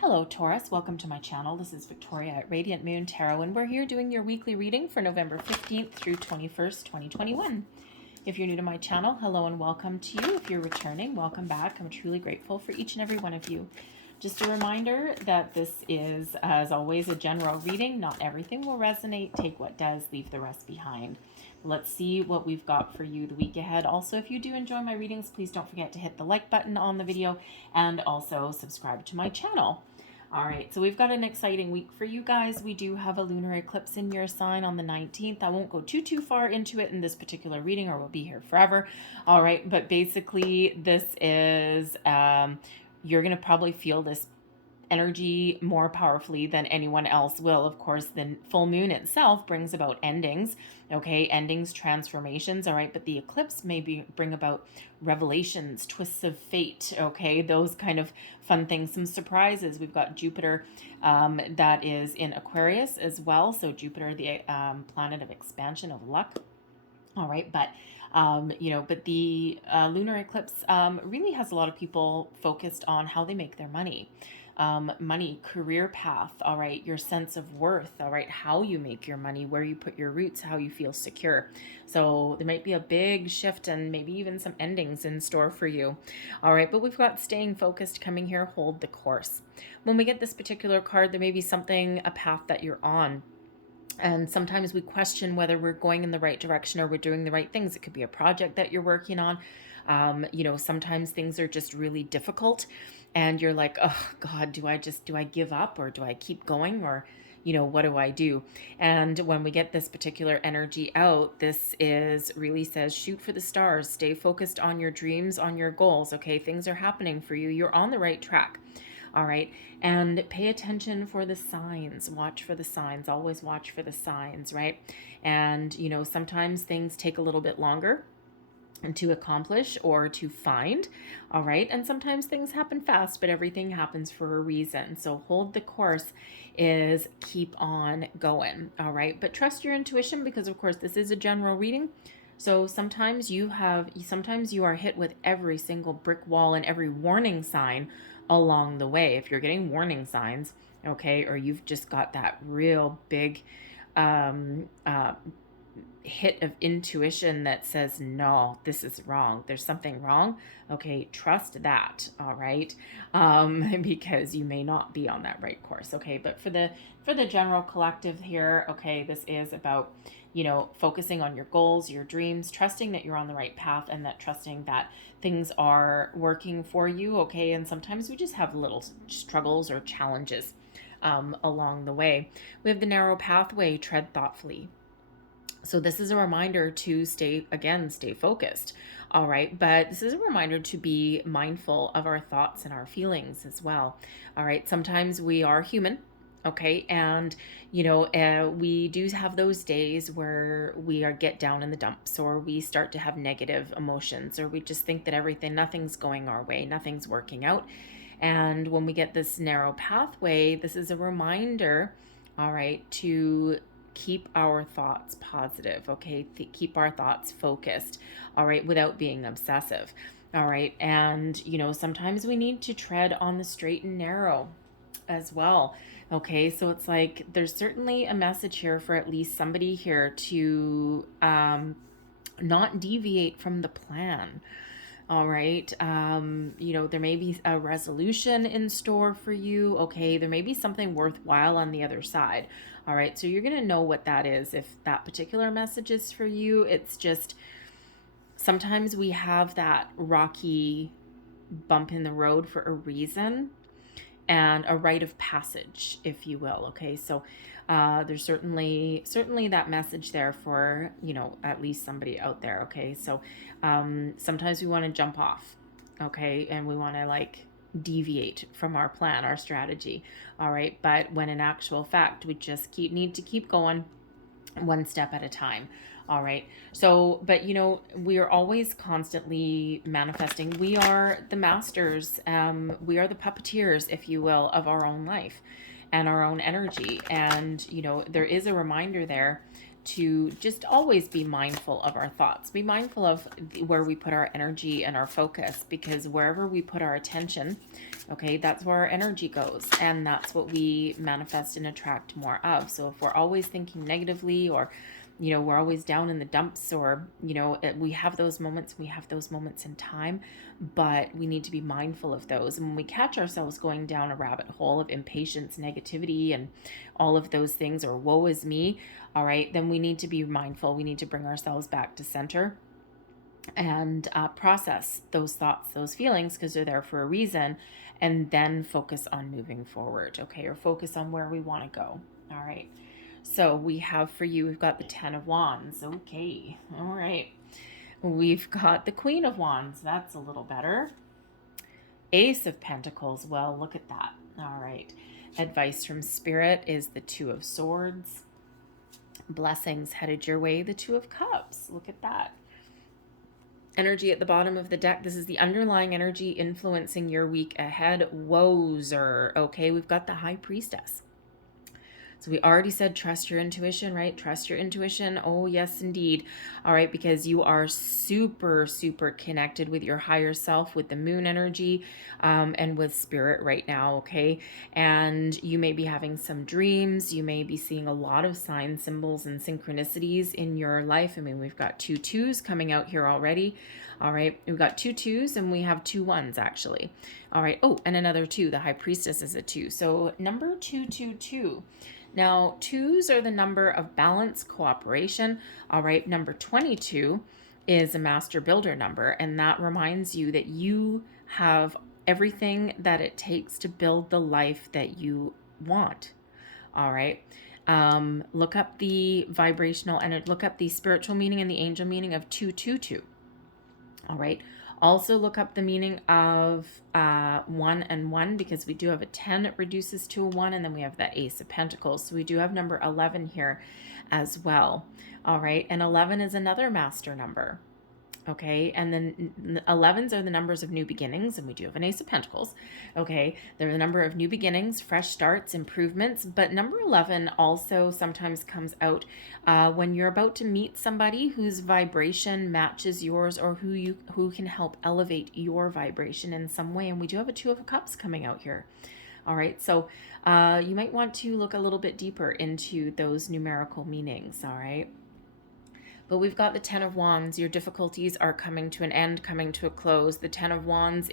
Hello Taurus, welcome to my channel. This is Victoria at Radiant Moon Tarot, and we're here doing your weekly reading for November 15th through 21st, 2021. If you're new to my channel, hello and welcome to you. If you're returning, welcome back. I'm truly grateful for each and every one of you. Just a reminder that this is, as always, a general reading. Not everything will resonate. Take what does, leave the rest behind. Let's see what we've got for you the week ahead. Also, if you do enjoy my readings, please don't forget to hit the like button on the video and also subscribe to my channel. All right, so we've got an exciting week for you guys. We do have a lunar eclipse in your sign on the 19th. I won't go too far into it in this particular reading or we'll be here forever. All right, but basically this is, you're going to probably feel this energy more powerfully than anyone else will. Of course, the full moon itself brings about endings, okay, endings, transformations, all right, but the eclipse may bring about revelations, twists of fate, okay, those kind of fun things, some surprises. We've got Jupiter that is in Aquarius as well, so Jupiter, the planet of expansion, of luck, all right, but but the lunar eclipse really has a lot of people focused on how they make their money. Money, career path, all right, your sense of worth, all right, how you make your money, where you put your roots, how you feel secure. So there might be a big shift and maybe even some endings in store for you. All right, but we've got staying focused coming here, hold the course. When we get this particular card, there may be something, a path that you're on. And sometimes we question whether we're going in the right direction or we're doing the right things. It could be a project that you're working on. Sometimes things are just really difficult and you're like, oh God, do I give up or do I keep going, or, what do I do? And when we get this particular energy out, this really says, shoot for the stars, stay focused on your dreams, on your goals. Okay. Things are happening for you. You're on the right track. All right. And pay attention for the signs, watch for the signs, always watch for the signs, right? And, sometimes things take a little bit longer and to accomplish or to find, all right? And sometimes things happen fast, but everything happens for a reason. So hold the course is keep on going, all right? But trust your intuition because, of course, this is a general reading. So sometimes you are hit with every single brick wall and every warning sign along the way. If you're getting warning signs, okay, or you've just got that real big hit of intuition that says, no, this is wrong, there's something wrong, okay, trust that, all right, because you may not be on that right course, okay? But for the general collective here, okay, this is about, focusing on your goals, your dreams, trusting that you're on the right path, and trusting that things are working for you, okay? And sometimes we just have little struggles or challenges along the way. We have the narrow pathway, tread thoughtfully. So this is a reminder to stay focused, all right? But this is a reminder to be mindful of our thoughts and our feelings as well, all right? Sometimes we are human, okay? And, we do have those days where we get down in the dumps, or we start to have negative emotions, or we just think that nothing's going our way, nothing's working out. And when we get this narrow pathway, this is a reminder, all right, to keep our thoughts positive, okay? Keep our thoughts focused, all right, without being obsessive, all right? And, sometimes we need to tread on the straight and narrow as well, okay? So it's like there's certainly a message here for at least somebody here to not deviate from the plan. All right. There may be a resolution in store for you. Okay. There may be something worthwhile on the other side. All right. So you're going to know what that is. If that particular message is for you, it's just sometimes we have that rocky bump in the road for a reason and a rite of passage, if you will. Okay. So there's certainly that message there for, at least somebody out there. Okay. So sometimes we want to jump off. Okay. And we want to deviate from our plan, our strategy. All right. But when in actual fact, we just need to keep going one step at a time. All right. So, but we are always constantly manifesting. We are the masters. We are the puppeteers, if you will, of our own life and our own energy. And, there is a reminder there to just always be mindful of our thoughts, be mindful of where we put our energy and our focus, because wherever we put our attention, Okay, that's where our energy goes, and that's what we manifest and attract more of. So if we're always thinking negatively, or we're always down in the dumps, or we have those moments in time, but we need to be mindful of those. And when we catch ourselves going down a rabbit hole of impatience, negativity, and all of those things, or woe is me, all right, then we need to be mindful. We need to bring ourselves back to center and process those thoughts, those feelings, because they're there for a reason, and then focus on moving forward, okay, or focus on where we want to go. All right, so we have for you, we've got the 10 of Wands. Okay, all right, we've got the Queen of Wands. That's a little better. Ace of Pentacles. Well, look at that. All right, advice from Spirit is the Two of Swords. Blessings headed your way, the Two of Cups. Look at that. Energy at the bottom of the deck. This is the underlying energy influencing your week ahead. Wozer. Okay, we've got the High Priestess. So we already said trust your intuition, right? Trust your intuition. Oh, yes, indeed. All right, because you are super, super connected with your higher self, with the moon energy, and with spirit right now, okay? And you may be having some dreams. You may be seeing a lot of signs, symbols, and synchronicities in your life. I mean, we've got 2 2s coming out here already. All right, we've got 2 2s, and we have 2 1s, actually. All right, oh, and another 2. The High Priestess is a 2. So number 222. Now, 2s are the number of balance, cooperation. All right, number 22 is a master builder number, and that reminds you that you have everything that it takes to build the life that you want. All right. Look up the vibrational and look up the spiritual meaning and the angel meaning of 222. All right. Also look up the meaning of 1 and 1, because we do have a 10, it reduces to a 1, and then we have that Ace of Pentacles. So we do have number 11 here as well. All right, and 11 is another master number. Okay, and then 11s are the numbers of new beginnings, and we do have an Ace of Pentacles. Okay, they're the number of new beginnings, fresh starts, improvements, but number 11 also sometimes comes out when you're about to meet somebody whose vibration matches yours, or who can help elevate your vibration in some way. And we do have a 2 of Cups coming out here. All right, so you might want to look a little bit deeper into those numerical meanings. All right. But we've got the 10 of Wands. Your difficulties are coming to an end, coming to a close. The 10 of Wands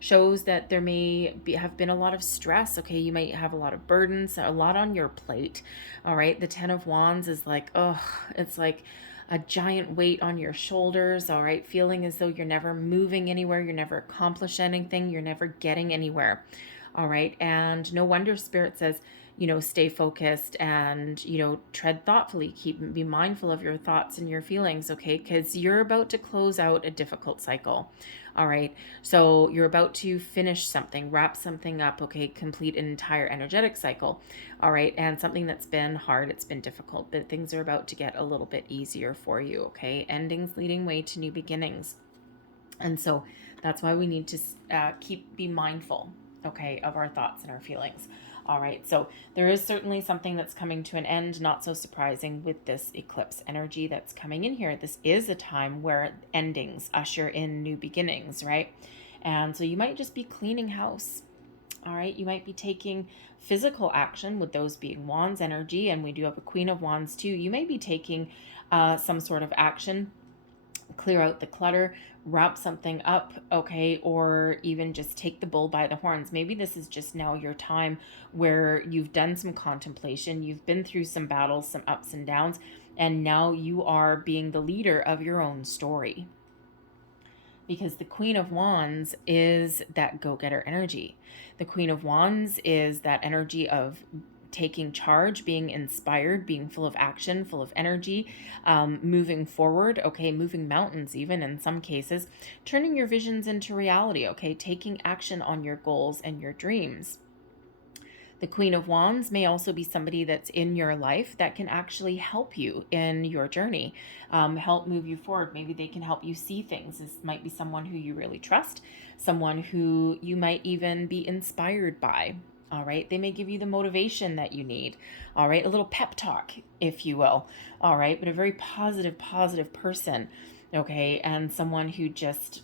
shows that there may have been a lot of stress. Okay, you might have a lot of burdens, a lot on your plate. All right, the 10 of Wands is like, it's like a giant weight on your shoulders. All right, feeling as though you're never moving anywhere, you're never accomplishing anything, you're never getting anywhere. All right, and no wonder Spirit says, stay focused and, tread thoughtfully, be mindful of your thoughts and your feelings, okay? Because you're about to close out a difficult cycle, all right? So you're about to finish something, wrap something up, okay? Complete an entire energetic cycle, all right? And something that's been hard, it's been difficult, but things are about to get a little bit easier for you, okay? Endings leading way to new beginnings. And so that's why we need to be mindful, okay, of our thoughts and our feelings. All right, so there is certainly something that's coming to an end, not so surprising with this eclipse energy that's coming in here. This is a time where endings usher in new beginnings, right? And so you might just be cleaning house. All right, you might be taking physical action, with those being Wands energy, and we do have a Queen of Wands too. You may be taking some sort of action, clear out the clutter, wrap something up, okay, or even just take the bull by the horns. Maybe this is just now your time where you've done some contemplation, you've been through some battles, some ups and downs, and now you are being the leader of your own story. Because the Queen of Wands is that go-getter energy. The Queen of Wands is that energy of taking charge, being inspired, being full of action, full of energy, moving forward, okay, moving mountains even in some cases, turning your visions into reality, okay, taking action on your goals and your dreams. The Queen of Wands may also be somebody that's in your life that can actually help you in your journey, help move you forward. Maybe they can help you see things. This might be someone who you really trust, someone who you might even be inspired by. All right, they may give you the motivation that you need. All right, a little pep talk, if you will. All right, but a very positive person. Okay, and someone who just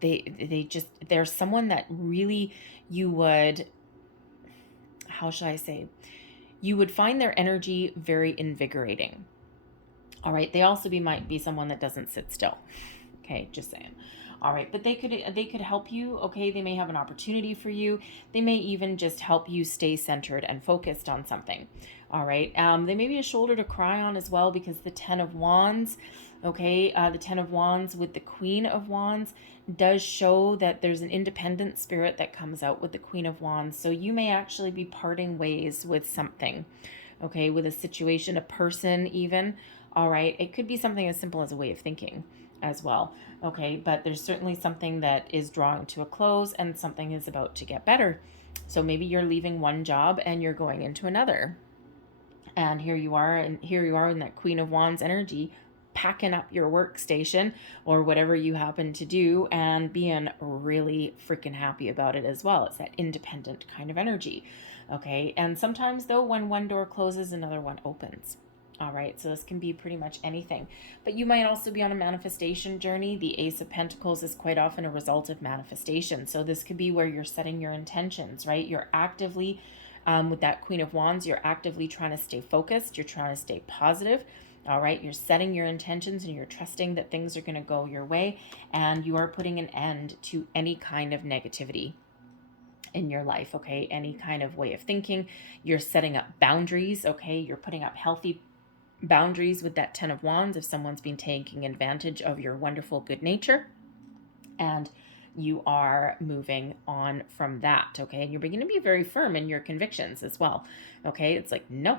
there's someone that really you would, how should I say, you would find their energy very invigorating. All right. They also might be someone that doesn't sit still. Okay, just saying. All right, but they could help you. Okay, they may have an opportunity for you. They may even just help you stay centered and focused on something. All right, they may be a shoulder to cry on as well, because the Ten of Wands, okay, the Ten of Wands with the Queen of Wands does show that there's an independent spirit that comes out with the Queen of Wands. So you may actually be parting ways with something, okay, with a situation, a person even. All right, it could be something as simple as a way of thinking as well. Okay, but there's certainly something that is drawing to a close and something is about to get better. So maybe you're leaving one job and you're going into another. And here you are in that Queen of Wands energy, packing up your workstation or whatever you happen to do and being really freaking happy about it as well. It's that independent kind of energy. Okay, and sometimes though, when one door closes, another one opens. All right, so this can be pretty much anything. But you might also be on a manifestation journey. The Ace of Pentacles is quite often a result of manifestation. So this could be where you're setting your intentions, right? You're actively, with that Queen of Wands, you're actively trying to stay focused. You're trying to stay positive. All right, you're setting your intentions and you're trusting that things are going to go your way. And you are putting an end to any kind of negativity in your life, okay? Any kind of way of thinking. You're setting up boundaries, okay? You're putting up healthy boundaries with that Ten of Wands if someone's been taking advantage of your wonderful good nature, and you are moving on from that, okay? And you're beginning to be very firm in your convictions as well, okay? It's like, no,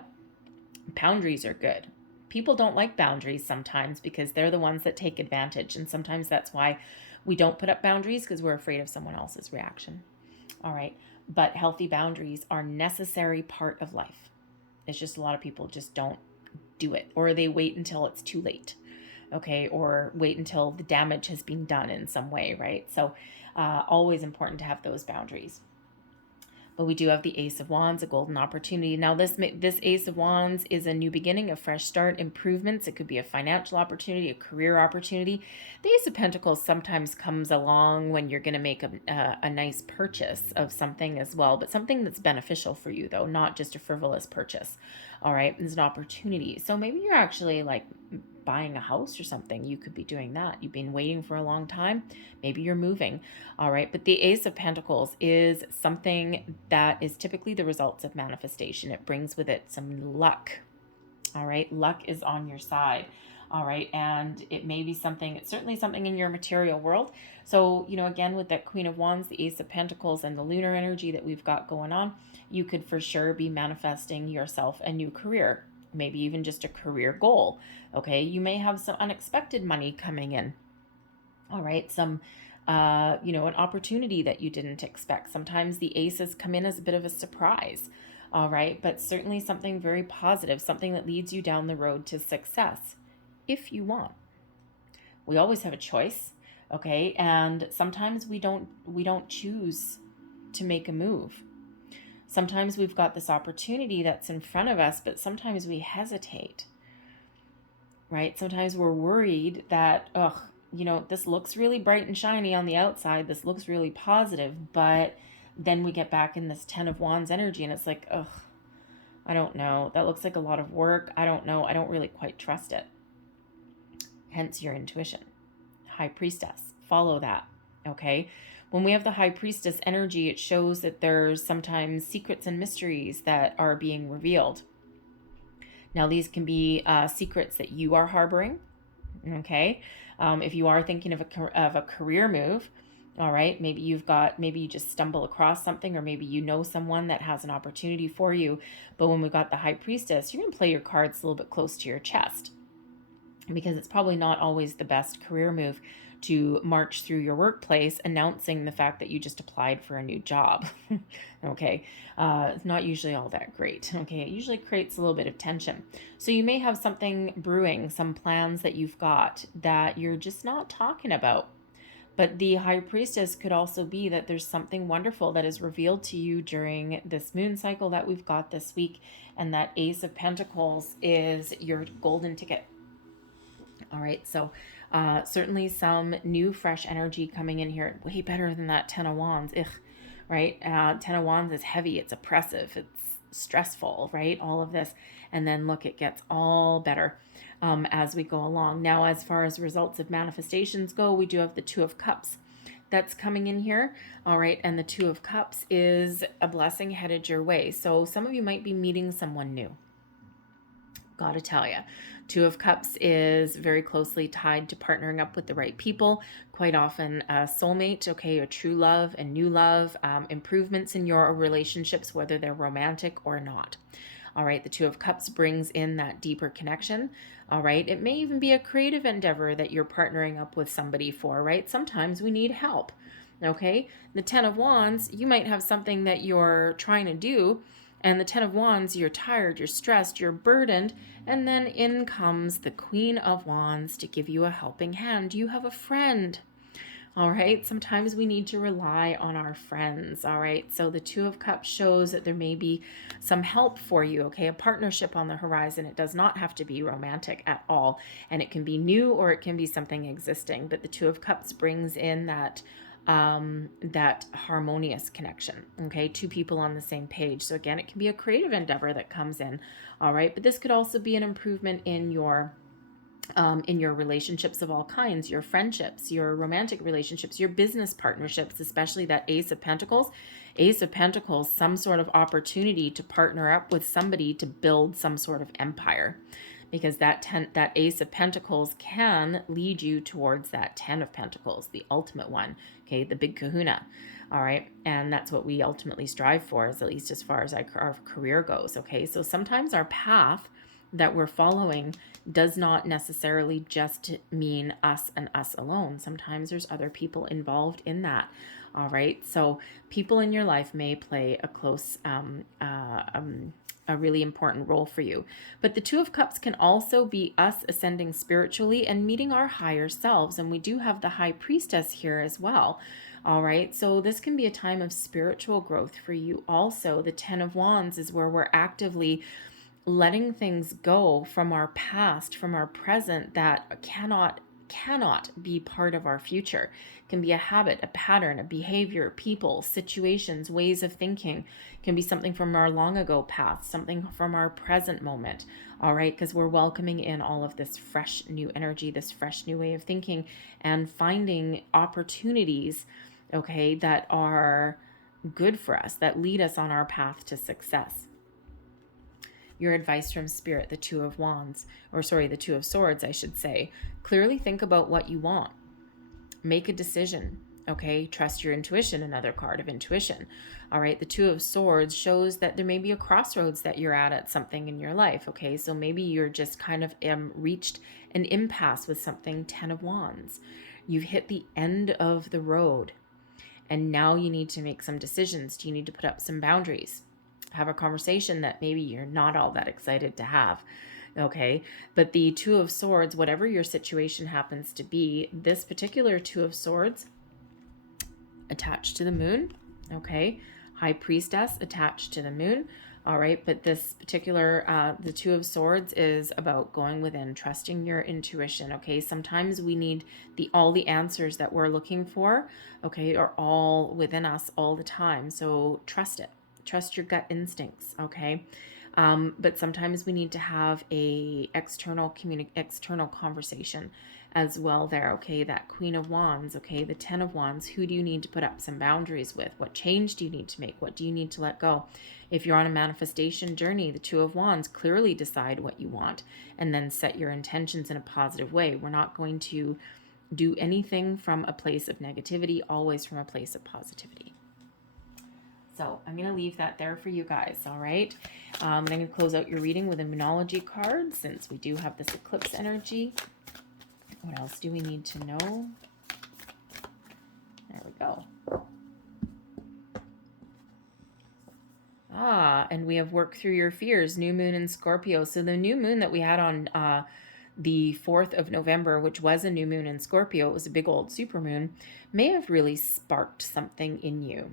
boundaries are good. People don't like boundaries sometimes because they're the ones that take advantage, and sometimes that's why we don't put up boundaries, because we're afraid of someone else's reaction. All right, but healthy boundaries are necessary part of life. It's just a lot of people just don't do it, or they wait until it's too late, okay, or wait until the damage has been done in some way, right? So always important to have those boundaries. But we do have the Ace of Wands, a golden opportunity. Now this Ace of Wands is a new beginning, a fresh start, improvements. It could be a financial opportunity, a career opportunity. The Ace of Pentacles sometimes comes along when you're going to make a nice purchase of something as well, but something that's beneficial for you though, not just a frivolous purchase. All right, it's an opportunity. So maybe you're actually like buying a house or something. You could be doing that. You've been waiting for a long time. Maybe you're moving. All right. But the Ace of Pentacles is something that is typically the results of manifestation. It brings with it some luck. All right. Luck is on your side. All right. And it may be something, it's certainly something in your material world. So, you know, again, with that Queen of Wands, the Ace of Pentacles, and the lunar energy that we've got going on, you could for sure be manifesting yourself a new career, maybe even just a career goal. Okay. You may have some unexpected money coming in. All right. Some, you know, an opportunity that you didn't expect. Sometimes the aces come in as a bit of a surprise. All right. But certainly something very positive, something that leads you down the road to success if you want. We always have a choice. Okay. And sometimes we don't choose to make a move. Sometimes we've got this opportunity that's in front of us, but sometimes we hesitate, right? Sometimes we're worried that, you know, this looks really bright and shiny on the outside. This looks really positive, but then we get back in this Ten of Wands energy and it's like, I don't know. That looks like a lot of work. I don't know. I don't really quite trust it. Hence your intuition. High Priestess. Follow that, okay? When we have the High Priestess energy, it shows that there's sometimes secrets and mysteries that are being revealed. Now, these can be secrets that you are harboring, okay? If you are thinking of a career move, all right, maybe you just stumble across something, or maybe you know someone that has an opportunity for you. But when we've got the High Priestess, you're going to play your cards a little bit close to your chest, because it's probably not always the best career move to march through your workplace announcing the fact that you just applied for a new job. Okay. It's not usually all that great. Okay. It usually creates a little bit of tension. So you may have something brewing, some plans that you've got that you're just not talking about. But the High Priestess could also be that there's something wonderful that is revealed to you during this moon cycle that we've got this week. And that Ace of Pentacles is your golden ticket. All right. So Certainly some new fresh energy coming in here. Way better than that 10 of Wands. Ugh, right? 10 of Wands is heavy. It's oppressive. It's stressful, right? All of this. And then look, it gets all better as we go along. Now, as far as results of manifestations go, we do have the Two of Cups that's coming in here. All right. And the Two of Cups is a blessing headed your way. So some of you might be meeting someone new. Gotta tell you, Two of Cups is very closely tied to partnering up with the right people. Quite often a soulmate, okay, a true love and new love, improvements in your relationships, whether they're romantic or not. All right, the Two of Cups brings in that deeper connection. All right, it may even be a creative endeavor that you're partnering up with somebody for, right? Sometimes we need help. Okay, the 10 of Wands, you might have something that you're trying to do, and the 10 of Wands, you're tired, you're stressed, you're burdened, and then in comes the Queen of Wands to give you a helping hand. You have a friend. All right, sometimes we need to rely on our friends. All right, so the Two of Cups shows that there may be some help for you, okay, a partnership on the horizon. It does not have to be romantic at all, and it can be new or it can be something existing, but the Two of Cups brings in that harmonious connection, okay, two people on the same page. So again, it can be a creative endeavor that comes in, all right, but this could also be an improvement in your relationships of all kinds, your friendships, your romantic relationships, your business partnerships, especially that Ace of Pentacles. Ace of Pentacles, some sort of opportunity to partner up with somebody to build some sort of empire, because that Ace of Pentacles can lead you towards that 10 of Pentacles, the ultimate one, okay, the big kahuna. All right, and that's what we ultimately strive for, is at least as far as our career goes, okay? So sometimes our path that we're following does not necessarily just mean us and us alone. Sometimes there's other people involved in that. All right, so people in your life may play a close a really important role for you. But the Two of Cups can also be us ascending spiritually and meeting our higher selves. And we do have the High Priestess here as well. All right, so this can be a time of spiritual growth for you also. The 10 of Wands is where we're actively letting things go from our past, from our present, that cannot be part of our future. It can be a habit, a pattern, a behavior, people, situations, ways of thinking. It can be something from our long ago past, something from our present moment. All right, because we're welcoming in all of this fresh new energy, this fresh new way of thinking, and finding opportunities, okay, that are good for us, that lead us on our path to success. Your advice from Spirit, the Two of Wands, or sorry, the Two of Swords, I should say. Clearly think about what you want. Make a decision, okay? Trust your intuition, another card of intuition. All right, the Two of Swords shows that there may be a crossroads that you're at something in your life, okay? So maybe you're just kind of reached an impasse with something. 10 of Wands. You've hit the end of the road, and now you need to make some decisions. Do you need to put up some boundaries? Have a conversation that maybe you're not all that excited to have, okay? But the Two of Swords, whatever your situation happens to be, this particular Two of Swords attached to the moon, okay? High Priestess attached to the moon, all right? But this particular, the Two of Swords is about going within, trusting your intuition, okay? Sometimes we need all the answers that we're looking for, okay, are all within us all the time. So trust it. Trust your gut instincts, okay? But sometimes we need to have a external conversation as well there, okay? That Queen of Wands, okay? The 10 of Wands, who do you need to put up some boundaries with? What change do you need to make? What do you need to let go? If you're on a manifestation journey, the Two of Wands, clearly decide what you want and then set your intentions in a positive way. We're not going to do anything from a place of negativity, always from a place of positivity. So I'm going to leave that there for you guys, all right? And I'm going to close out your reading with a Moonology card, since we do have this eclipse energy. What else do we need to know? There we go. And we have worked through your fears, new moon in Scorpio. So the new moon that we had on the 4th of November, which was a new moon in Scorpio, it was a big old supermoon, may have really sparked something in you.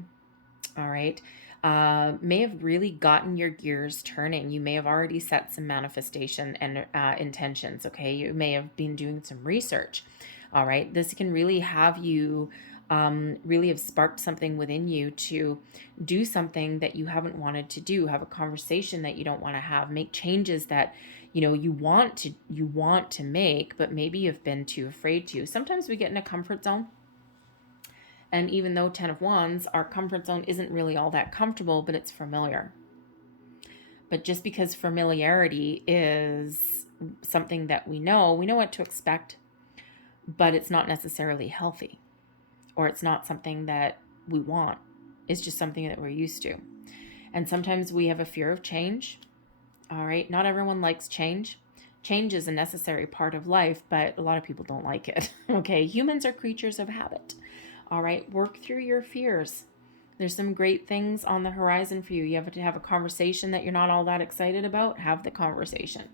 All right. May have really gotten your gears turning. You may have already set some manifestation and intentions. Okay. You may have been doing some research. All right. This can really have you really have sparked something within you to do something that you haven't wanted to do, have a conversation that you don't want to have, make changes that you want to make, but maybe you've been too afraid to. Sometimes we get in a comfort zone. And even though 10 of Wands, our comfort zone isn't really all that comfortable, but it's familiar. But just because familiarity is something that we know what to expect, but it's not necessarily healthy, or it's not something that we want. It's just something that we're used to. And sometimes we have a fear of change. All right. Not everyone likes change. Change is a necessary part of life, but a lot of people don't like it. Okay. Humans are creatures of habit. All right. Work through your fears. There's some great things on the horizon for you. You have to have a conversation that you're not all that excited about. Have the conversation.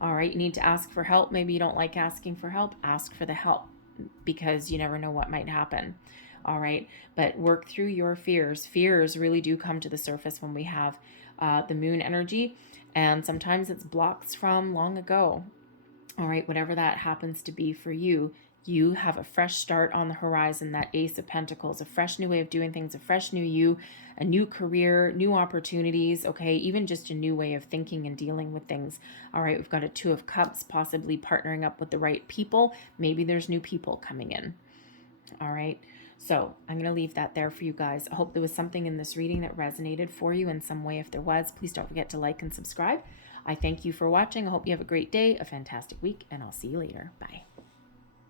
All right. You need to ask for help. Maybe you don't like asking for help. Ask for the help, because you never know what might happen. All right. But work through your fears. Fears really do come to the surface when we have the moon energy. And sometimes it's blocks from long ago. All right. Whatever that happens to be for you, you have a fresh start on the horizon, that Ace of Pentacles, a fresh new way of doing things, a fresh new you, a new career, new opportunities, okay, even just a new way of thinking and dealing with things. All right, we've got a Two of Cups, possibly partnering up with the right people. Maybe there's new people coming in. All right, so I'm going to leave that there for you guys. I hope there was something in this reading that resonated for you in some way. If there was, please don't forget to like and subscribe. I thank you for watching. I hope you have a great day, a fantastic week, and I'll see you later. Bye.